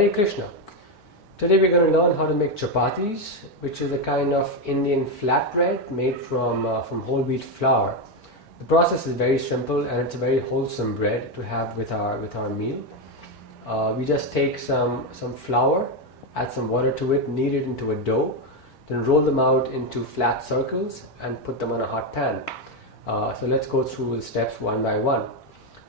Hare Krishna. Today we're going to learn how to make chapatis, which is a kind of Indian flatbread made from whole wheat flour. The process is very simple and it's a very wholesome bread to have with our meal. We just take some flour, add some water to it, knead it into a dough, then roll them out into flat circles and put them on a hot pan. So let's go through the steps one by one.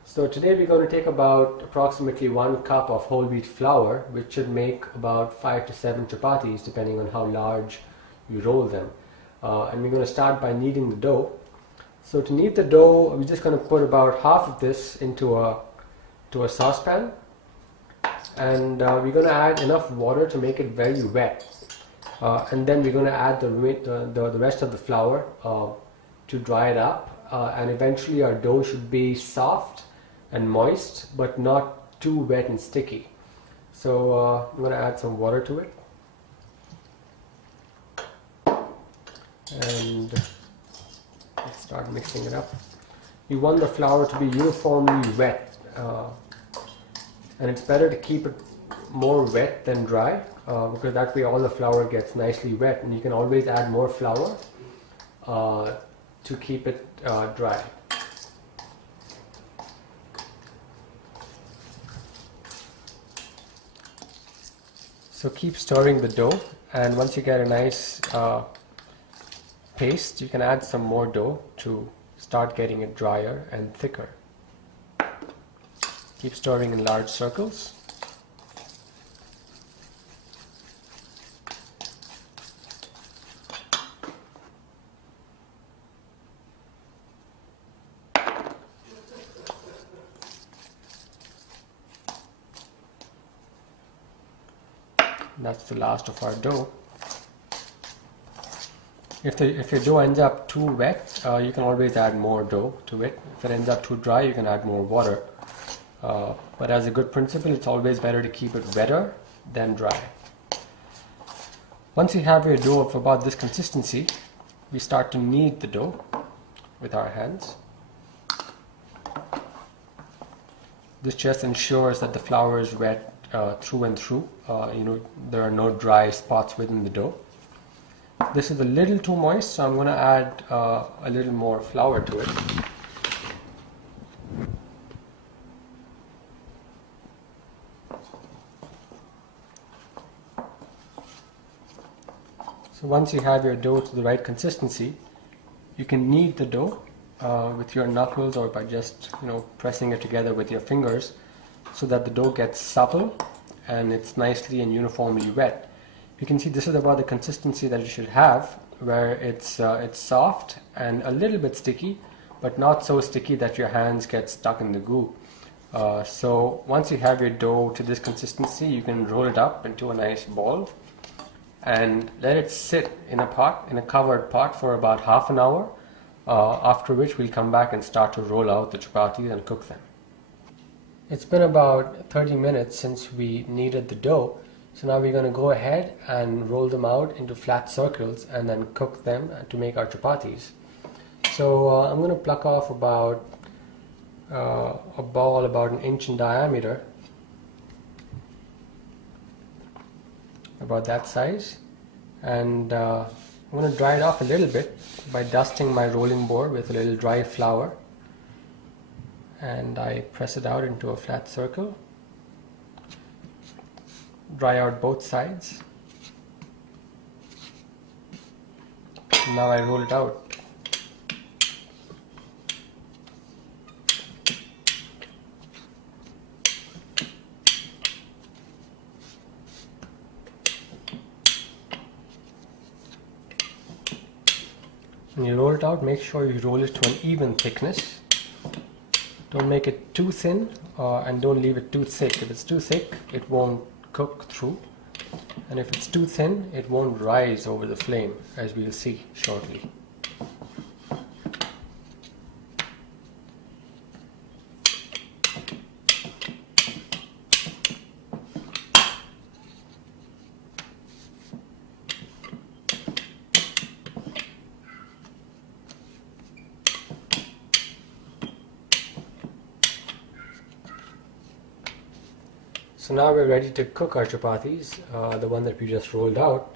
So today we're going to take about approximately 1 cup of whole wheat flour, which should make about 5 to 7 chapatis depending on how large you roll them. And we're going to start by kneading the dough. So to knead the dough, we're just going to put about half of this into a saucepan, and we're going to add enough water to make it very wet. And then we're going to add the rest of the flour to dry it up, and eventually our dough should be soft and moist, but not too wet and sticky. So I'm going to add some water to it, and let's start mixing it up. You want the flour to be uniformly wet, and it's better to keep it more wet than dry, because that way all the flour gets nicely wet, and you can always add more flour to keep it dry. So keep stirring the dough, and once you get a nice paste, you can add some more dough to start getting it drier and thicker. Keep stirring in large circles. That's the last of our dough. If your dough ends up too wet, you can always add more dough to it. If it ends up too dry, you can add more water. But as a good principle, it's always better to keep it wetter than dry. Once you have your dough of about this consistency, we start to knead the dough with our hands. This just ensures that the flour is wet through and through. There are no dry spots within the dough. This is a little too moist, so I'm going to add a little more flour to it. So once you have your dough to the right consistency, you can knead the dough with your knuckles or by just pressing it together with your fingers, so that the dough gets supple and it's nicely and uniformly wet. You can see this is about the consistency that it should have, where it's soft and a little bit sticky, but not so sticky that your hands get stuck in the goo. So once you have your dough to this consistency, you can roll it up into a nice ball and let it sit in a covered pot for about half an hour, after which we'll come back and start to roll out the chapatis and cook them. It's been about 30 minutes since we kneaded the dough, so now we're going to go ahead and roll them out into flat circles and then cook them to make our chapatis. So I'm going to pluck off about a ball about 1 inch in diameter, about that size, and I'm going to dry it off a little bit by dusting my rolling board with a little dry flour, and I press it out into a flat circle. Dry out both sides. Now I roll it out. When you roll it out, make sure you roll it to an even thickness. Don't make it too thin and don't leave it too thick. If it's too thick, it won't cook through, and if it's too thin, it won't rise over the flame, as we'll see shortly. So now we're ready to cook our chapatis, the one that we just rolled out.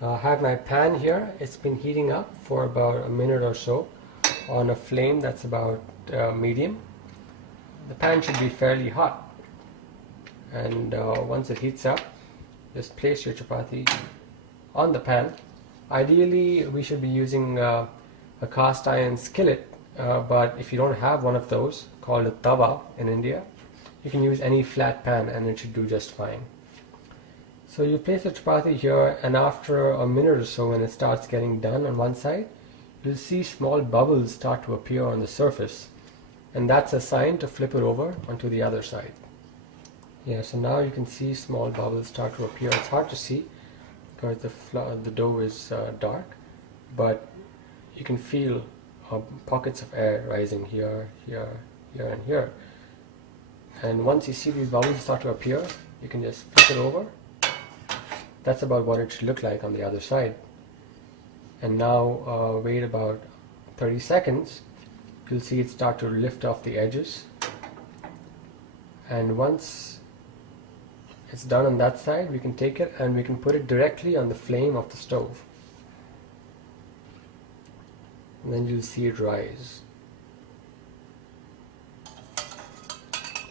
I have my pan here. It's been heating up for about a minute or so on a flame that's about medium. The pan should be fairly hot, and once it heats up, just place your chapati on the pan. Ideally, we should be using a cast iron skillet, but if you don't have one of those, called a tawa in India, you can use any flat pan and it should do just fine. So you place the chapati here, and after a minute or so, when it starts getting done on one side, you'll see small bubbles start to appear on the surface, and that's a sign to flip it over onto the other side. Yeah, so now you can see small bubbles start to appear. It's hard to see because the dough is dark, but you can feel pockets of air rising here, here, here, and here. And once you see these bubbles start to appear, you can just flip it over. That's about what it should look like on the other side. And now wait about 30 seconds. You'll see it start to lift off the edges. And once it's done on that side, we can take it and we can put it directly on the flame of the stove. And then you'll see it rise.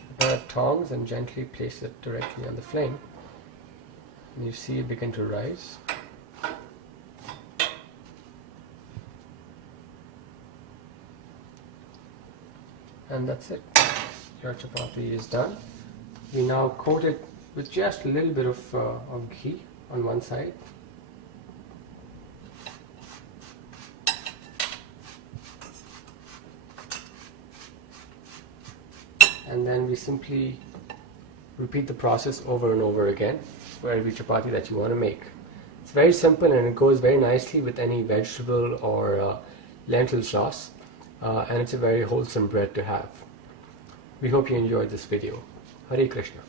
A pair of tongs and gently place it directly on the flame. And you see it begin to rise. And that's it. Your chapati is done. We now coat it with just a little bit of ghee on one side. And then we simply repeat the process over and over again for every chapati that you want to make. It's very simple and it goes very nicely with any vegetable or lentil sauce, and it's a very wholesome bread to have. We hope you enjoyed this video. Hare Krishna.